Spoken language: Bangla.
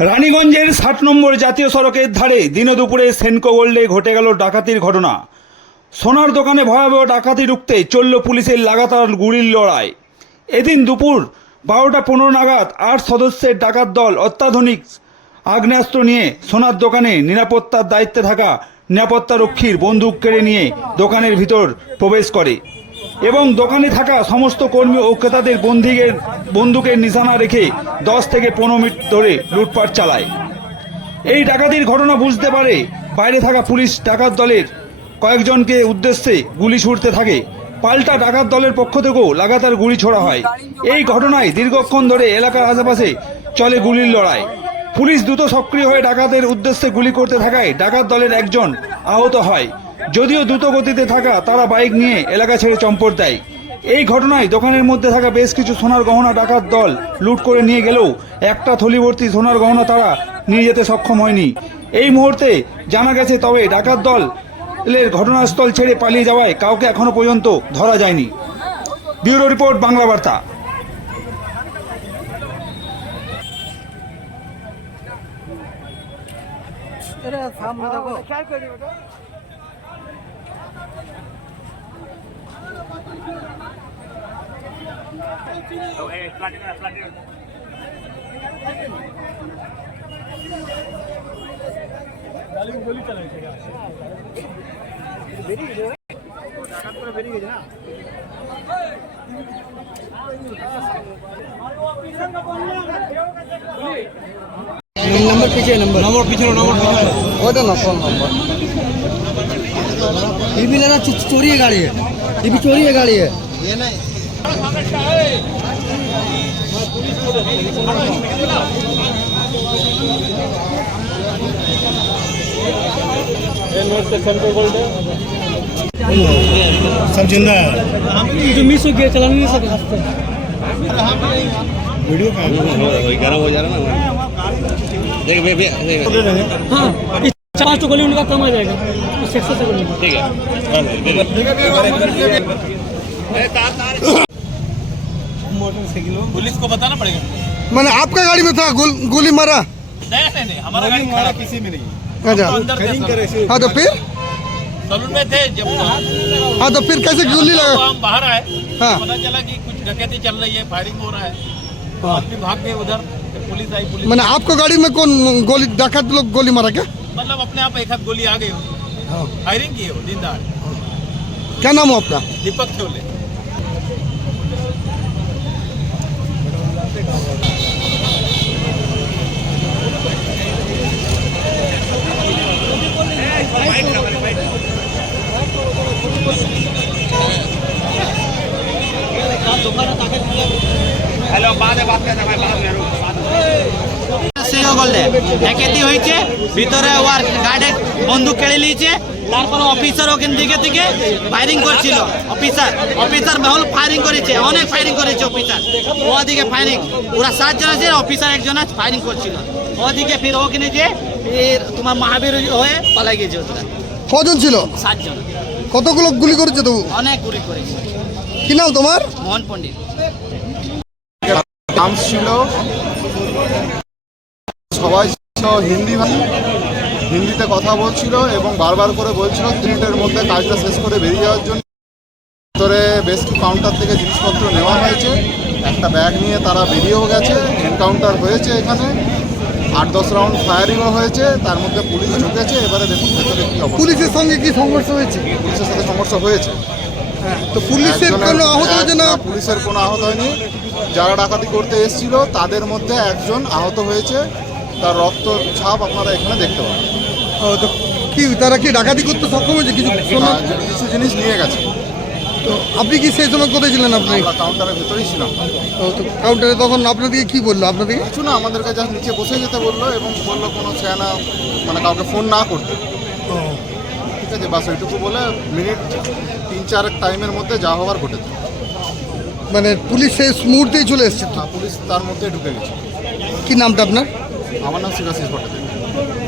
রানীগঞ্জের ষাট নম্বর জাতীয় সড়কের ধারে দিনে দুপুরে সেনকো গোল্ডে ঘটে গেল ডাকাতির ঘটনা। সোনার দোকানে ভয়াবহ ডাকাতি রুখতে চলল পুলিশের লাগাতার গুলির লড়াই। এদিন দুপুর বারোটা পনেরো নাগাদ আট সদস্যের ডাকাত দল অত্যাধুনিক আগ্নেয়াস্ত্র নিয়ে সোনার দোকানে নিরাপত্তার দায়িত্বে থাকা নিরাপত্তারক্ষীর বন্দুক কেড়ে নিয়ে দোকানের ভিতর প্রবেশ করে। এবং দোকানে থাকা সমস্ত কর্মী ও ক্রেতাদের বন্দীকের বন্দুকের নিশানা রেখে দশ থেকে পনেরো মিনিট ধরে লুটপাট চালায়। এই ডাকাতির ঘটনা বুঝতে পারে বাইরে থাকা পুলিশ ডাকাত দলের কয়েকজনকে উদ্দেশ্যে গুলি ছুড়তে থাকে। পাল্টা ডাকাত দলের পক্ষ থেকেও লাগাতার গুলি ছোড়া হয়। এই ঘটনায় দীর্ঘক্ষণ ধরে এলাকার আশেপাশে চলে গুলির লড়াই। পুলিশ দ্রুত সক্রিয় হয়ে ডাকাতের উদ্দেশ্যে গুলি করতে থাকায় ডাকাত দলের একজন আহত হয়। যদিও দ্রুত গতিতে থাকা তারা বাইক নিয়ে এলাকা ছেড়ে চম্পট দেয়। এই ঘটনায় দোকানের মধ্যে থাকা বেশ কিছু সোনার গহনা ডাকাত দল লুট করে নিয়ে গেলেও একটা থলি ভর্তি সোনার গহনা তারা নিয়ে যেতে সক্ষম হয়নি। এই মুহূর্তে জানা গেছে তবে ডাকাত দল এর ঘটনাস্থল ছেড়ে পালিয়ে যাওয়ায় কাউকে এখনও পর্যন্ত ধরা যায়নি। ব্যুরো রিপোর্ট, বাংলা বার্তা। नंबर पीछे नंबर নম্বর পিছনে নম্বর পিছনে ओटा ना फोन नंबर ये भी लगा चो- चोरी है गाड़ी है ये भी चोरी है गाड़ी है सब ज़िंदा है जो मिस हो गया चला नहीं सका वीडियो का हो जा रहा ना देख भैया हाँ चार तो गोली उनका कम आ जाएगा ठीक है। पुलिस को बताना पड़ेगा। मैंने आपका गाड़ी में था गोल, गोली मारा। नहीं नहीं नहीं हमारा गाड़ी खड़ा किसी में नहीं। अच्छा। तो सब। हाँ तो फिर? सलून में थे जब हाँ तो फिर कैसे गोली तो लगा? हम बाहर आए। हाँ। पता चला कि कुछ डकैती चल रही है फायरिंग हो रहा है। आदमी भाग गए उधर पुलिस आई पुलिस मैंने आपको गाड़ी में कौन गोली डाकत लोग गोली मारा क्या? मतलब अपने आप एक हाथ गोली आ गई हो। फायरिंग की हो दिन क्या नाम हो आपका? दीपक छोले। সিংহ করলে একেতি হয়েছে ভিতরে ওর গার্ডে বন্দুক কেড়ে নিয়েছে। তারপর অফিসার ওখান দিকে থেকে ফায়ারিং করছিল। অফিসার অফিসার মহল ফায়ারিং করেছে অনেক ফায়ারিং করেছে অফিসার ওদিকে ফায়ারিং ওরা সাতজন আছে অফিসার একজন আছে ফায়ারিং করছিল। ওদিকে ফির ওখানে যে ফির তোমার মহাবীর হয়ে পালাই গিয়েছে ওরা কজন ছিল? সাতজন। কতগুলো গুলি করেছে তো অনেক গুলি করেছে। কি নাম তোমার? মোহন পণ্ডিত। নাম ছিল সবাই হিন্দি ভাষী। হিন্দিতে কথা বলছিল এবং বারবার করে বলছিল মিনিটের মধ্যে কাজটা শেষ করে বেরিয়ে যাওয়ার জন্য। ভিতরে বেশ কিছু কাউন্টার থেকে জিনিসপত্র নেওয়া হয়েছে। একটা ব্যাগ নিয়ে তারা বেরিয়েও গেছে এনকাউন্টার হয়েছে এখানে। আট দশ রাউন্ড ফায়ারিংও হয়েছে তার মধ্যে পুলিশ ঢুকেছে। এবারে দেখুন ভেতরে কি অবস্থা। পুলিশের সঙ্গে কি সংঘর্ষ হয়েছে? পুলিশের সাথে সমস্যা হয়েছে। তো পুলিশের কোনো আহত হয়েছে না? পুলিশের কোনো আহত হয়নি। যারা ডাকাতি করতে এসেছিল তাদের মধ্যে একজন আহত হয়েছে। তার রক্ত ছাপ আপনারা এখানে দেখতে পাবেন। তো কি তারা কি ডাকাতি করতে সক্ষম হয়েছে কিছু শোনা যে কিছু জিনিস নিয়ে গেছে। তো আপনি কি সেই সময় কোথায় ছিলেন আপনি? আমরা কাউন্টারের ভেতরেই ছিলাম। তো কাউন্টারে তখন আপনাদেরকে কি বলল? আপনাদেরকে কিছু না আমাদের কাছে নিচে বসে যেতে বলল এবং বলল কোনো ছেনা মানে কাউকে ফোন না করতে। ঠিক আছে বাস ওইটুকু বলে মিনিট তিন চার টাইমের মধ্যে যা হওয়ার ঘটেছে। মানে পুলিশ সেই মুহূর্তেই চলে এসছে তো? পুলিশ তার মধ্যে ঢুকে গেছে। কি নামটা আপনার? আমার নাম শিবাশিস ভট্টাচার্য।